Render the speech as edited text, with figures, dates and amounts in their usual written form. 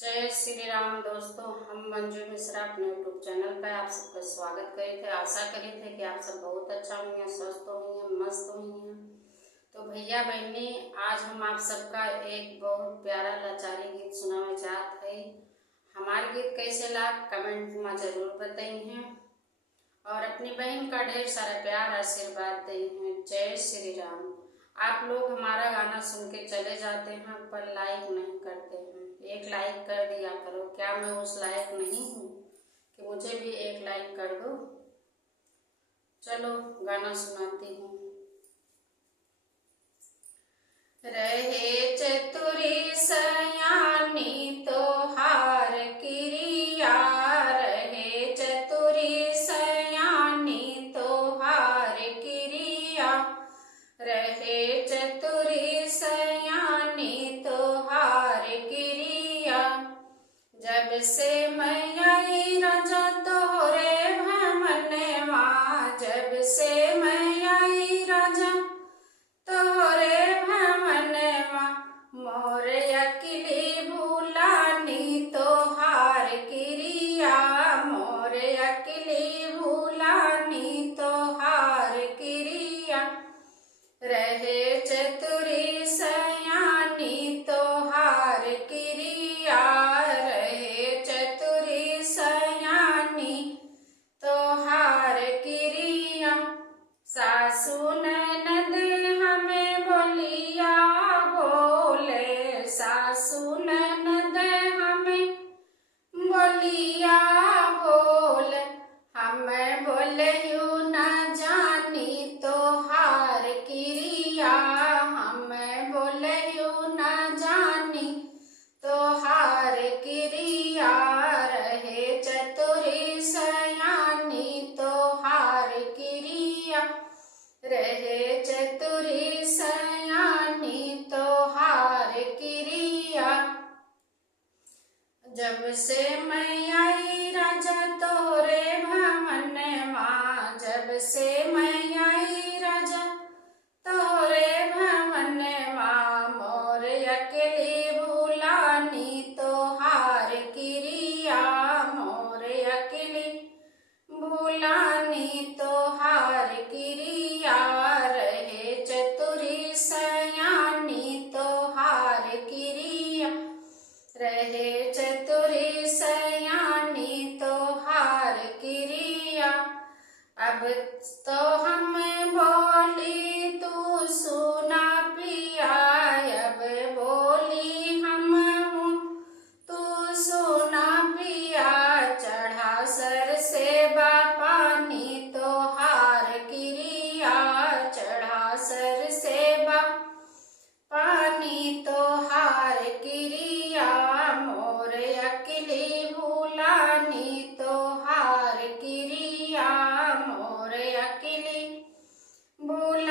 जय श्री राम दोस्तों, हम मंजू मिश्रा अपने यूट्यूब चैनल पर आप सबका स्वागत करे थे। आशा करे थे कि आप सब बहुत अच्छा होंगे, स्वस्थ होंगे, मस्त होंगे। तो भैया बहनी, आज हम आप सबका एक बहुत प्यारा लाचारी गीत सुनावे चाहत है। हमारे गीत कैसे लगा कमेंट में जरूर बताइए और अपनी बहन का ढेर सारा प्यार आशीर्वाद दें। जय श्री राम। आप लोग हमारा गाना सुन के चले जाते हैं पर लाइक नहीं करते हैं। एक लाइक कर दिया करो। क्या मैं उस लायक नहीं हूँ कि मुझे भी एक लाइक कर दो? चलो गाना सुनाती हूँ। रहे चतुरी सयानी तो हार क्रिया, रहे चतुरी सयानी तो हार क्रिया, रहे चतुरी सयानी तो हार क्रिया। जब से मैं आई राजा तोरे भमनवा, जब से मैं आई राजा तोरे भमनवा, मोर अकेली भूलानी तो हार क्रिया, मोर अकेली भूलानी तो हार क्रिया। रहे चतुरी सयानी तो हार क्रिया, रहे चतुरी सयानी तो हार क्रिया। सासू ननद हमें बोलिया बोले, सासू ननद हमें बोलिया बोल, हमें बोले यू न जानी तो हार क्रिया, हमें बोले यू न जानी तो हार क्रिया। रहे चतुरी सयानी तो हार क्रिया, रहे चतुरी सयानी तो हार क्रिया। जब से मैं आई राजा तोरे भमनवा, जब से मैं आई राजा तोरे भमनवा, मोर अकेली भूलानी तो हार क्रिया, मोर अकेली भूलानी तो हार क्रिया। रहे चतुरी सयानी तो हार क्रिया, रहे चतुरी सयानी तो हार क्रिया। अब तो हम बोली तू सुना पिया, अब बोली हम हूँ तू सुना पिया। चढ़ा सर से पानी तो हार क्रिया, चढ़ा सर से पानी तो हार क्रिया। मोर अकेली भूलानी तो हार क्रिया, मोर अकेली भूला